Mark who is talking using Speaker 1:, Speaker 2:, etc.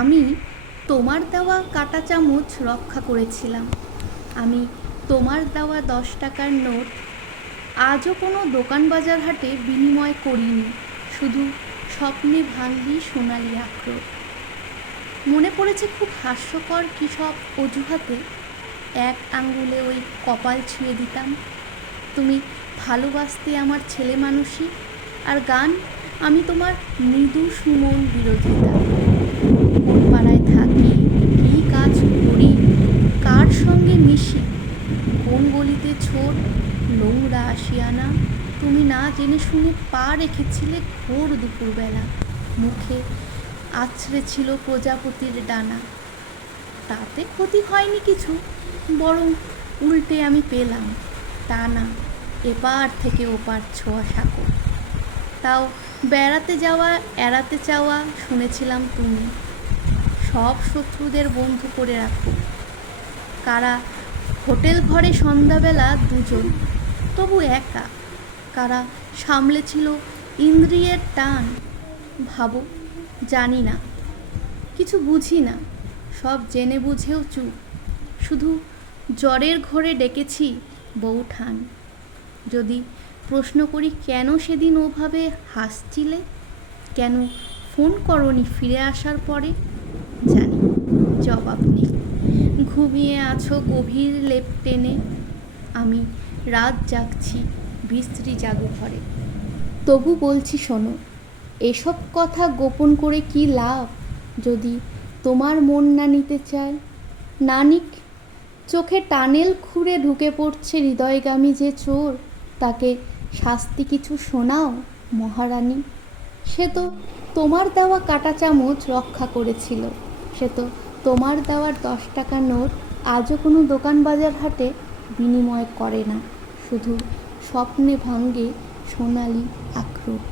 Speaker 1: আমি তোমার দেওয়া কাঁটা চামচ রক্ষা করেছিলাম। আমি তোমার দেওয়া দশ টাকার নোট আজও কোনো দোকান বাজার হাটে বিনিময় করিনি, শুধু স্বপ্নে ভাঙলি সোনালি আখরোট। মনে পড়েছে খুব হাস্যকর কী সব অজুহাতে এক আঙ্গুলে ওই কপাল ছুঁয়ে দিতাম। তুমি ভালোবাসতে আমার ছেলে মানুষই, আর গান আমি তোমার মৃদু সুমন বিরোধিতা কোন পাড়ায় থাকি, কী কাজ করি, কার সঙ্গে মিশি, কোন গলিতে ছোট নোংরা আসিয়ানা তুমি না জেনে শুনে পা রেখেছিলে ঘোর দুপুরবেলা, মুখে আছড়ে ছিল প্রজাপতির ডানা। তাতে ক্ষতি হয়নি কিছু, বরং উল্টে আমি পেলাম তা না এপার থেকে ওপার ছোঁয়া সাঁকো। তাও বেড়াতে যাওয়া, এড়াতে চাওয়া শুনেছিলাম তুমি। সব শত্রুদের বন্ধু করে রাখো। কারা হোটেল ঘরে সন্ধ্যাবেলা দুজন, তবু একা। কারা সামলেছিল ইন্দ্রিয়ের টান, ভাবো, জানি না। কিছু বুঝি না, সব জেনে বুঝেও চুপ। শুধু জ্বরের ঘরে ডেকেছি বউঠান যদি প্রশ্ন করি, কেন সেদিন ওভাবে হাসছিলে? কেন ফোন করনি ফিরে আসার পরে? জানি, জবাব নেই। ঘুমিয়ে আছো গভীর লেপ টেনে আমি রাত জাগছি বিশ্রী জাগু ঘরে তবু বলছি, শোনো, এসব কথা গোপন করে কি লাভ? যদি তোমার মন না নিতে চায়। নানিক, চোখে টানেল খুঁড়ে ঢুকে পড়ছে হৃদয়গামী যে চোর, তাকে শাস্তি কিছু শোনাও, মহারানী। সে তো তোমার দেওয়া কাটা চামচ রক্ষা করেছিল। সে তো তোমার দেওয়ার দশ টাকা নোট আজও কোনো দোকান বাজার হাটে বিনিময় করে না। শুধু স্বপ্নে ভাঙ্গে সোনালি আখরোট।